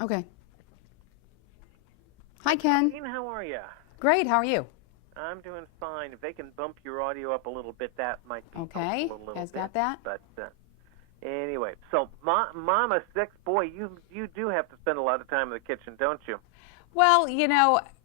Okay. Hi, Ken. Colleen, how are you? Great. How are you? I'm doing fine. If they can bump your audio up a little bit, that might be Okay. helpful a little Guys bit. got that? But anyway, so Mama Six, boy, you do have to spend a lot of time in the kitchen, don't you? Well,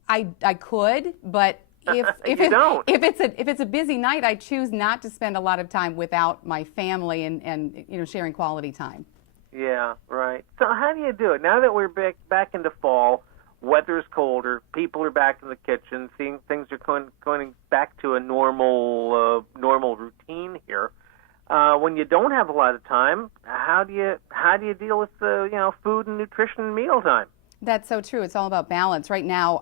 I could, but You don't. if it's a busy night, I choose not to spend a lot of time without my family and sharing quality time. Yeah, right. So how do you do it now that we're back into fall? Weather's colder. People are back in the kitchen. Seeing things are going back to a normal routine here. When you don't have a lot of time, how do you deal with food and nutrition and mealtime? That's so true. It's all about balance. Right now,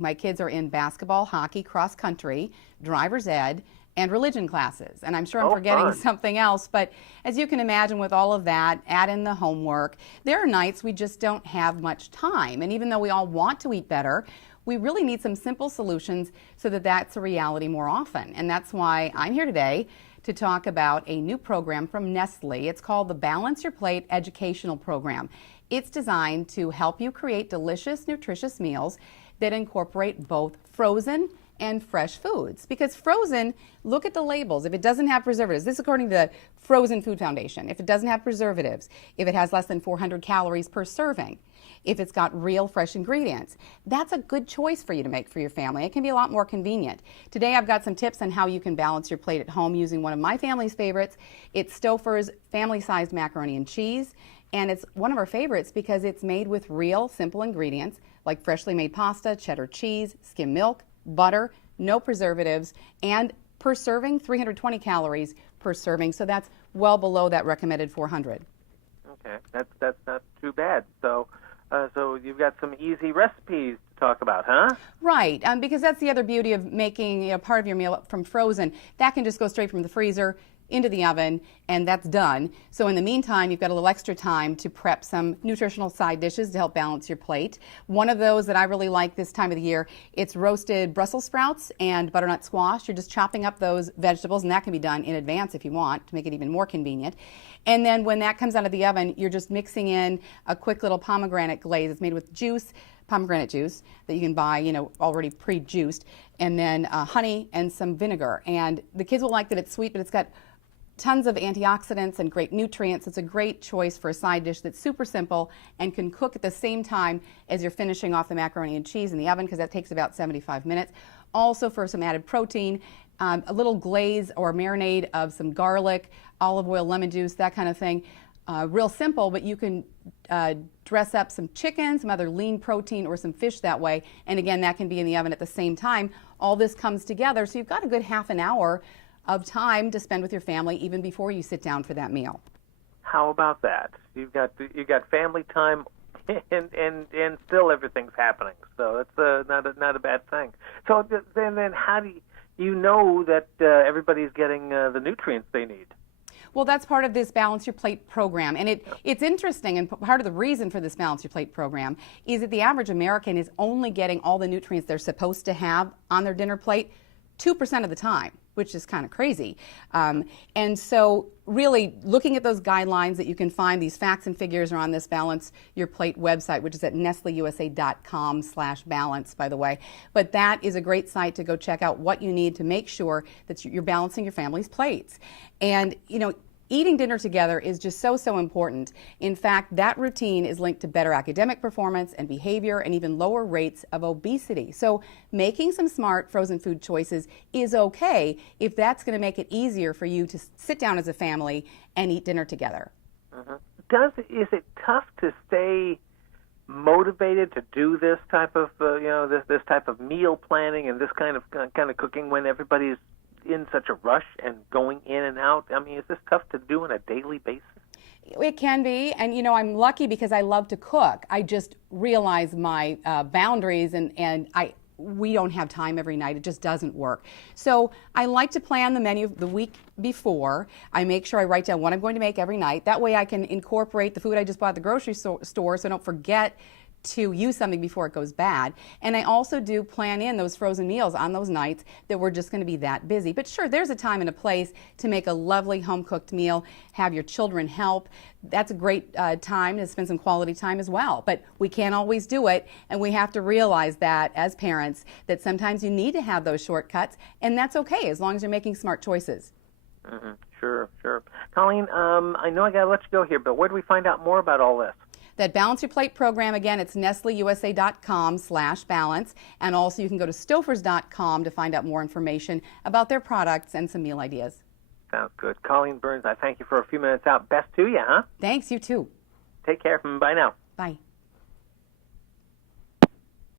my kids are in basketball, hockey, cross country, driver's ed, and religion classes. And I'm sure I'm forgetting Fun. something else. But as you can imagine, with all of that, add in the homework, there are nights we just don't have much time. And even though we all want to eat better, we really need some simple solutions so that that's a reality more often. And that's why I'm here today to talk about a new program from Nestle. It's called the Balance Your Plate Educational Program. It's designed to help you create delicious, nutritious meals that incorporate both frozen and fresh foods. Because frozen, look at the labels. If it doesn't have preservatives, this is according to the Frozen Food Foundation, if it doesn't have preservatives, if it has less than 400 calories per serving, if it's got real fresh ingredients, that's a good choice for you to make for your family. It can be a lot more convenient. Today I've got some tips on how you can balance your plate at home using one of my family's favorites. It's Stouffer's family-sized macaroni and cheese. And it's one of our favorites because it's made with real, simple ingredients like freshly made pasta, cheddar cheese, skim milk, butter, no preservatives, and per serving, 320 calories per serving. So that's well below that recommended 400. Okay, that's not too bad. So you've got some easy recipes to talk about, huh? Right, because that's the other beauty of making part of your meal from frozen. That can just go straight from the freezer into the oven, and that's done. So in the meantime, you've got a little extra time to prep some nutritional side dishes to help balance your plate. One of those that I really like this time of the year, it's roasted Brussels sprouts and butternut squash. You're just chopping up those vegetables, and that can be done in advance if you want to make it even more convenient. And then when that comes out of the oven, you're just mixing in a quick little pomegranate glaze. It's made with pomegranate juice that you can buy, already pre-juiced, and then honey and some vinegar. And the kids will like that it's sweet, but it's got tons of antioxidants and great nutrients. It's a great choice for a side dish that's super simple and can cook at the same time as you're finishing off the macaroni and cheese in the oven, because that takes about 75 minutes. Also for some added protein, a little glaze or marinade of some garlic, olive oil, lemon juice, that kind of thing. Real simple, but you can dress up some chicken, some other lean protein, or some fish that way. And again, that can be in the oven at the same time. All this comes together, so you've got a good half an hour of time to spend with your family even before you sit down for that meal. How about that? You've got family time, and still everything's happening. So that's not a bad thing. So then how do you know that everybody's getting the nutrients they need? Well, that's part of this Balance Your Plate program. And it's interesting, and part of the reason for this Balance Your Plate program is that the average American is only getting all the nutrients they're supposed to have on their dinner plate 2% of the time, which is kind of crazy. And so really looking at those guidelines that you can find, these facts and figures are on this Balance Your Plate website, which is at nestleusa.com/balance, by the way. But that is a great site to go check out what you need to make sure that you're balancing your family's plates. And, eating dinner together is just so important. In fact, that routine is linked to better academic performance and behavior and even lower rates of obesity. So making some smart frozen food choices is okay if that's going to make it easier for you to sit down as a family and eat dinner together. Mm-hmm. Is it tough to stay motivated to do this type of this type of meal planning and this kind of cooking when everybody's in such a rush and going in and out? I mean, is this tough to do on a daily basis? It can be, and I'm lucky because I love to cook. I just realize my boundaries, and we don't have time every night. It just doesn't work. So I like to plan the menu the week before. I make sure I write down what I'm going to make every night. That way I can incorporate the food I just bought at the grocery store so I don't forget to use something before it goes bad. And I also do plan in those frozen meals on those nights that we're just going to be that busy. But sure, there's a time and a place to make a lovely home-cooked meal, have your children help. That's a great time to spend some quality time as well. But we can't always do it, and we have to realize that as parents, that sometimes you need to have those shortcuts, and that's okay as long as you're making smart choices. Mm-hmm. Sure, sure. Colleen, I know I got to let you go here, but where do we find out more about all this? That Balance Your Plate program, again, it's nestleusa.com/balance. And also you can go to stouffer's.com to find out more information about their products and some meal ideas. Sounds good. Colleen Burns, I thank you for a few minutes out. Best to you, huh? Thanks, you too. Take care. Bye now. Bye.